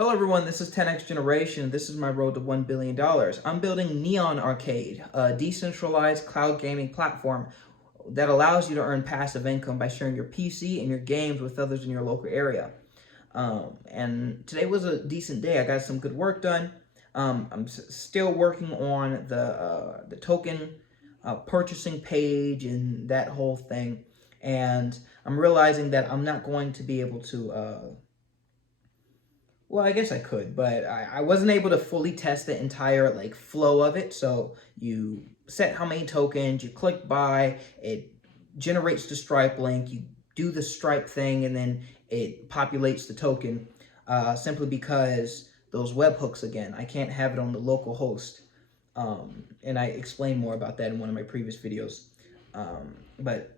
Hello everyone, this is 10X Generation. This is my road to $1 billion. I'm building Neon Arcade, a decentralized cloud gaming platform that allows you to earn passive income by sharing your PC and your games with others in your local area. And today was a decent day. I got some good work done. I'm still working on the token purchasing page and that whole thing. And I'm realizing that I'm not going to be able to well, I guess I could, but I wasn't able to fully test the entire flow of it. So you set how many tokens, you click buy, it generates the Stripe link, you do the Stripe thing, and then it populates the token simply because those webhooks, again, I can't have it on the local host. And I explained more about that in one of my previous videos. But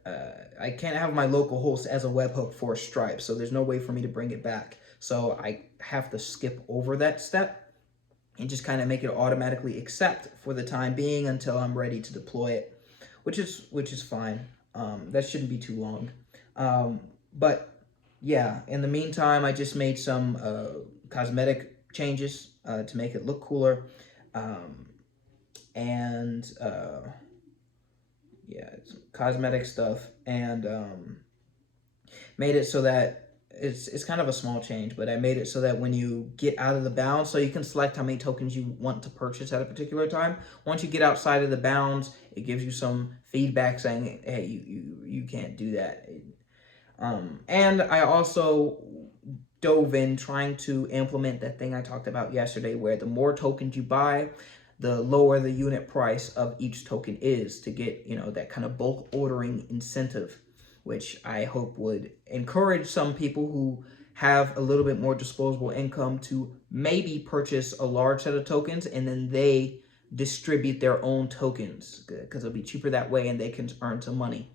I can't have my local host as a webhook for Stripe, so there's no way for me to bring it back. So I have to skip over that step and just kind of make it automatically accept for the time being until I'm ready to deploy it, which is fine. That shouldn't be too long. But yeah, in the meantime, I just made some cosmetic changes to make it look cooler. And yeah, it's cosmetic stuff, and made it so that it's kind of a small change, but I made it so that when you get out of the bounds, so you can select how many tokens you want to purchase at a particular time. Once you get outside of the bounds, it gives you some feedback saying, hey, you can't do that. And I also dove in trying to implement that thing I talked about yesterday, where the more tokens you buy, the lower the unit price of each token is, to get, that kind of bulk ordering incentive, which I hope would encourage some people who have a little bit more disposable income to maybe purchase a large set of tokens and then they distribute their own tokens, because it'll be cheaper that way and they can earn some money.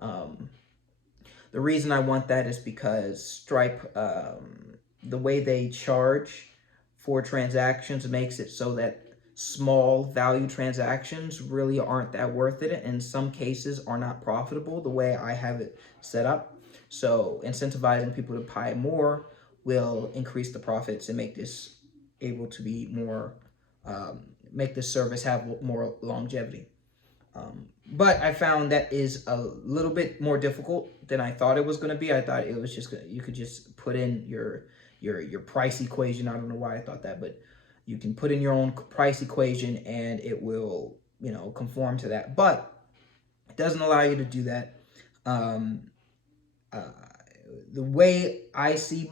The reason I want that is because Stripe, the way they charge for transactions makes it so that small value transactions really aren't that worth it, and in some cases are not profitable the way I have it set up. So incentivizing people to buy more will increase the profits and make this able to be more, make this service have more longevity. But I found that is a little bit more difficult than I thought it was going to be. I thought it was just you could just put in your price equation. I don't know why I thought that, but you can put in your own price equation and it will, conform to that. But it doesn't allow you to do that. The way I see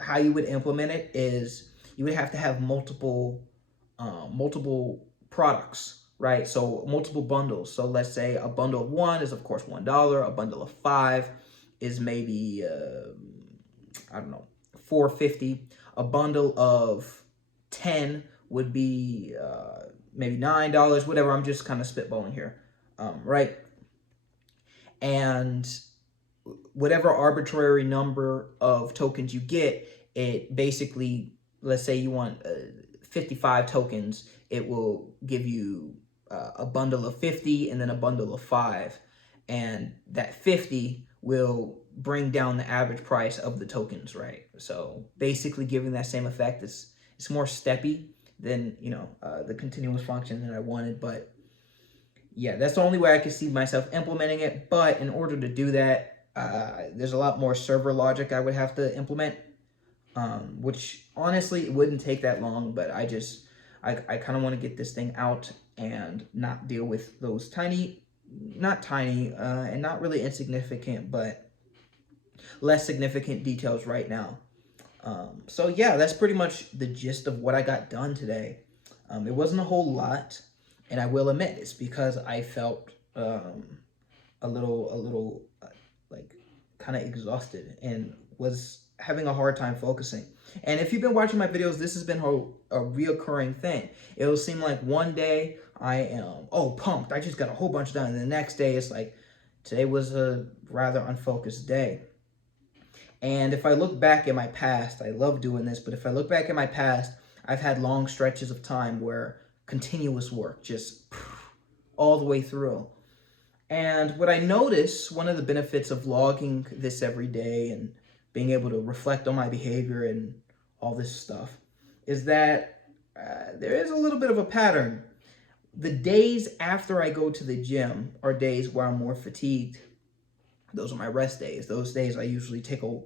how you would implement it is you would have to have multiple products, right? So multiple bundles. So let's say a bundle of 1 is of course $1. A bundle of 5 is maybe I don't know, $4.50. A bundle of 10 would be maybe $9, whatever. I'm just kind of spitballing here, right? And whatever arbitrary number of tokens you get, it basically, let's say you want 55 tokens, it will give you a bundle of 50 and then a bundle of 5. And that 50 will bring down the average price of the tokens, right? So basically giving that same effect. It's more steppy than, the continuous function that I wanted. But yeah, that's the only way I could see myself implementing it. But in order to do that, there's a lot more server logic I would have to implement, which honestly, it wouldn't take that long. But I kind of want to get this thing out and not deal with those not tiny, and not really insignificant, but less significant details right now. So yeah, that's pretty much the gist of what I got done today. It wasn't a whole lot, and I will admit it's because I felt a little kind of exhausted and was having a hard time focusing. And if you've been watching my videos, this has been a reoccurring thing. It will seem like one day I am pumped, I just got a whole bunch done, and the next day it's like today was a rather unfocused day. And if I look back at my past, I love doing this, but if I look back at my past, I've had long stretches of time where continuous work, just all the way through. And what I notice, one of the benefits of logging this every day and being able to reflect on my behavior and all this stuff, is that there is a little bit of a pattern. The days after I go to the gym are days where I'm more fatigued. Those are my rest days. Those days I usually take a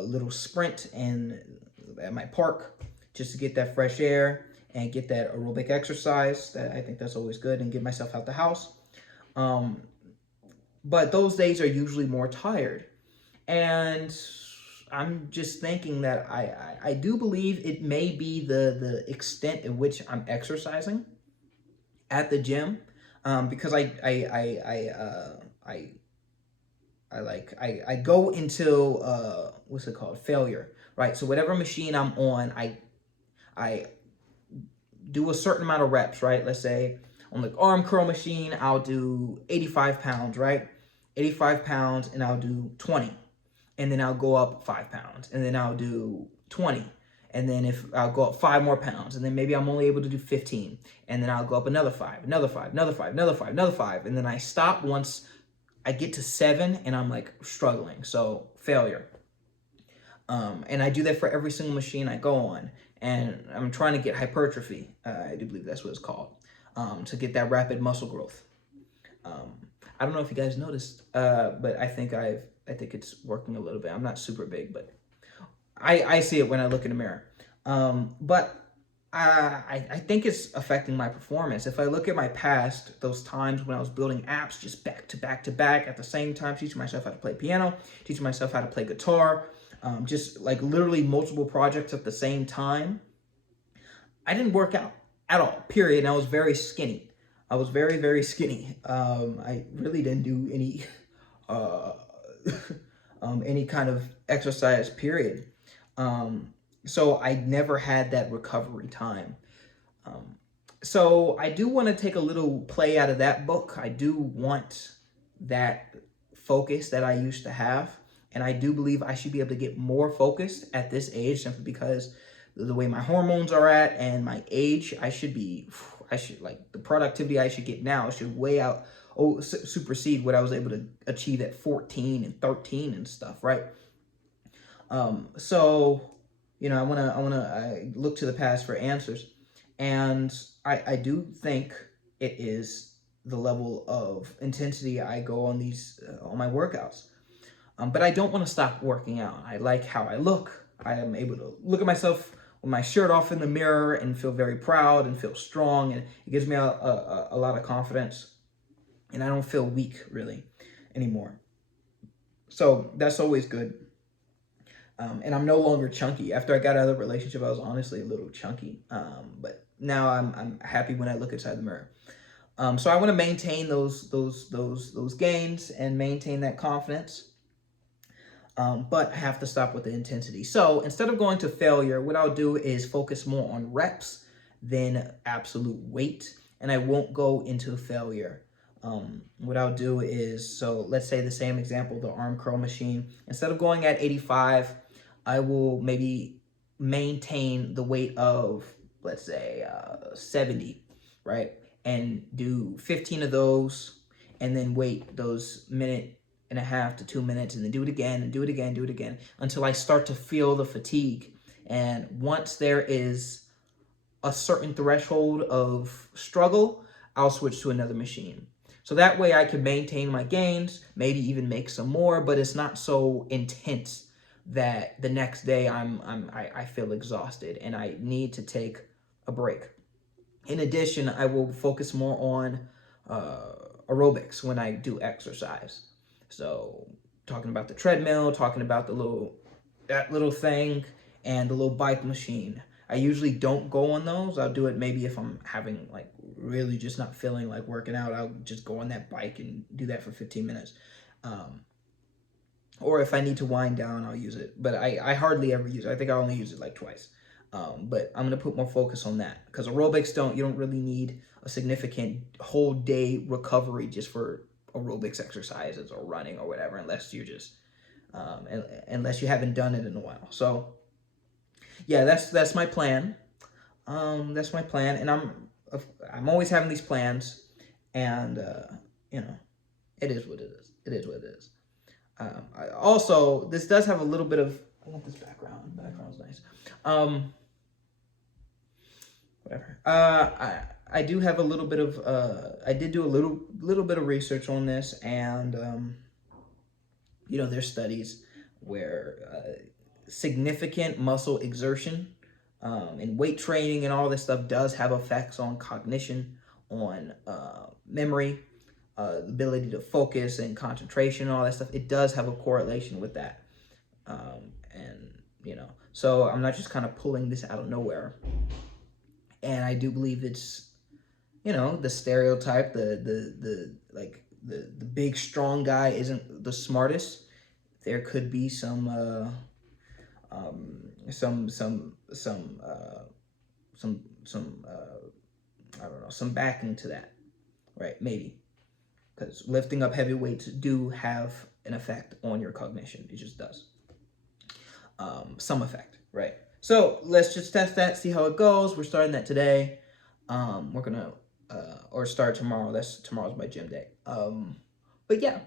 little sprint at my park just to get that fresh air and get that aerobic exercise. That I think that's always good, and get myself out the house. Um, but those days are usually more tired. And I'm just thinking that I do believe it may be the extent in which I'm exercising at the gym, because I go until what's it called, failure, right? So whatever machine I'm on, I do a certain amount of reps, right? Let's say on the arm curl machine, I'll do 85 pounds, right? 85 pounds, and I'll do 20. And then I'll go up 5 pounds, and then I'll do 20. And then if I'll go up 5 more pounds, and then maybe I'm only able to do 15. And then I'll go up another 5, another 5, another 5, another 5, another 5. And then I stop once I get to 7 and I'm like struggling. So failure. And I do that for every single machine I go on. And I'm trying to get hypertrophy. I do believe that's what it's called. To get that rapid muscle growth. I don't know if you guys noticed, but I think it's working a little bit. I'm not super big, but I see it when I look in the mirror. But I think it's affecting my performance. If I look at my past, those times when I was building apps just back to back to back at the same time, teaching myself how to play piano, teaching myself how to play guitar, just like literally multiple projects at the same time, I didn't work out at all, period. And I was very skinny. I was very, very skinny. I really didn't do any any kind of exercise, period. So I never had that recovery time. So I do want to take a little play out of that book. I do want that focus that I used to have. And I do believe I should be able to get more focused at this age, simply because the way my hormones are at and my age, like the productivity I should get now should supersede what I was able to achieve at 14 and 13 and stuff, right? So, I look to the past for answers, and I do think it is the level of intensity I go on on my workouts. But I don't want to stop working out. I like how I look. I am able to look at myself with my shirt off in the mirror and feel very proud and feel strong, and it gives me a lot of confidence, and I don't feel weak really anymore. So that's always good. And I'm no longer chunky. After I got out of the relationship, I was honestly a little chunky. But now I'm happy when I look inside the mirror. So I want to maintain those gains and maintain that confidence. But I have to stop with the intensity. So instead of going to failure, what I'll do is focus more on reps than absolute weight, and I won't go into failure. What I'll do is, so let's say the same example, the arm curl machine. Instead of going at 85, I will maybe maintain the weight of, let's say, 70, right? And do 15 of those, and then wait those minute and a half to 2 minutes, and then do it again, and do it again, do it again, until I start to feel the fatigue. And once there is a certain threshold of struggle, I'll switch to another machine. So that way I can maintain my gains, maybe even make some more, but it's not so intense that the next day I feel exhausted and I need to take a break. In addition, I will focus more on aerobics when I do exercise. So talking about the treadmill, talking about that little thing, and the little bike machine. I usually don't go on those. I'll do it maybe if I'm having like really just not feeling like working out. I'll just go on that bike and do that for 15 minutes. Or if I need to wind down, I'll use it. But I hardly ever use it. I think I only use it like twice. But I'm going to put more focus on that, because aerobics you don't really need a significant whole day recovery just for aerobics exercises or running or whatever, unless you just unless you haven't done it in a while. So yeah, that's my plan. That's my plan, and I'm always having these plans, and it is what it is. It is what it is. Also, this does have a little bit of I want this background. Background's nice. Whatever. I do have a little bit of I did do a little bit of research on this, and there's studies where significant muscle exertion and weight training and all this stuff does have effects on cognition, on memory, the ability to focus and concentration and all that stuff. It does have a correlation with that. And so I'm not just kind of pulling this out of nowhere. And I do believe it's, the stereotype, the big strong guy isn't the smartest. There could be some I don't know, some backing to that, right? Maybe, because lifting up heavy weights do have an effect on your cognition. It just does. Some effect, right? So let's just test that, see how it goes. We're starting that today. We're gonna or start tomorrow. Tomorrow's my gym day. But yeah.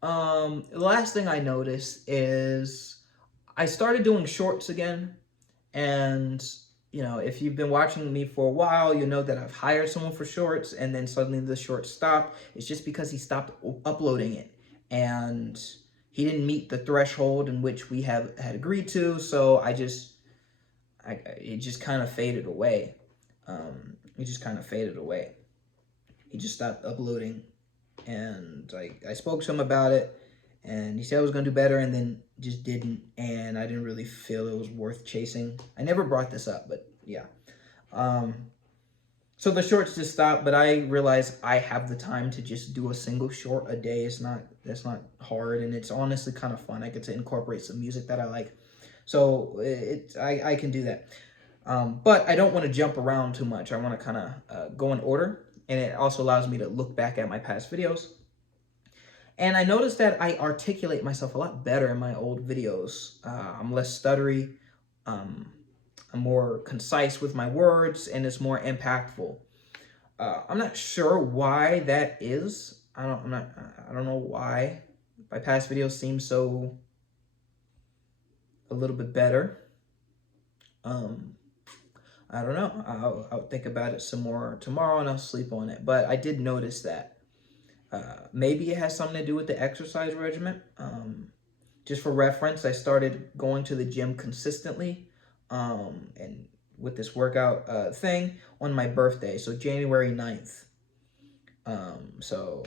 The last thing I noticed is I started doing shorts again, and if you've been watching me for a while, you know that I've hired someone for shorts, and then suddenly the shorts stopped. It's just because he stopped uploading it, and he didn't meet the threshold in which we had agreed to. So it just kind of faded away. It just kind of faded away. He just stopped uploading, and I spoke to him about it, and he said I was gonna do better, and then just didn't, and I didn't really feel it was worth chasing. I never brought this up, but yeah. So the shorts just stopped, but I realized I have the time to just do a single short a day. That's not hard, and it's honestly kind of fun. I get to incorporate some music that I like, so I can do that. But I don't want to jump around too much. I want to kind of go in order, and it also allows me to look back at my past videos. And I noticed that I articulate myself a lot better in my old videos. I'm less stuttery. I'm more concise with my words, and it's more impactful. I'm not sure why that is. I don't know why my past videos seem so a little bit better. I don't know. I'll think about it some more tomorrow, and I'll sleep on it. But I did notice that. Maybe it has something to do with the exercise regimen. Just for reference, I started going to the gym consistently, and with this workout thing on my birthday, so January 9th. So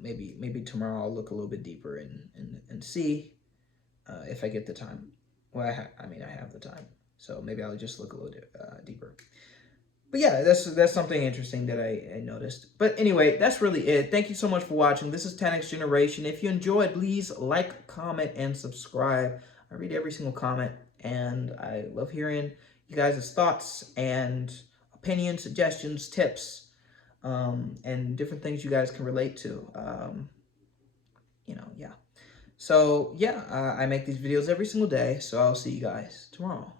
maybe tomorrow I'll look a little bit deeper and see if I get the time. Well, I have the time, so maybe I'll just look a little deeper. But yeah, that's something interesting that I noticed. But anyway, that's really it. Thank you so much for watching. This is 10X Generation. If you enjoyed, please like, comment, and subscribe. I read every single comment, and I love hearing you guys' thoughts and opinions, suggestions, tips, and different things you guys can relate to. Yeah. So yeah, I make these videos every single day, so I'll see you guys tomorrow.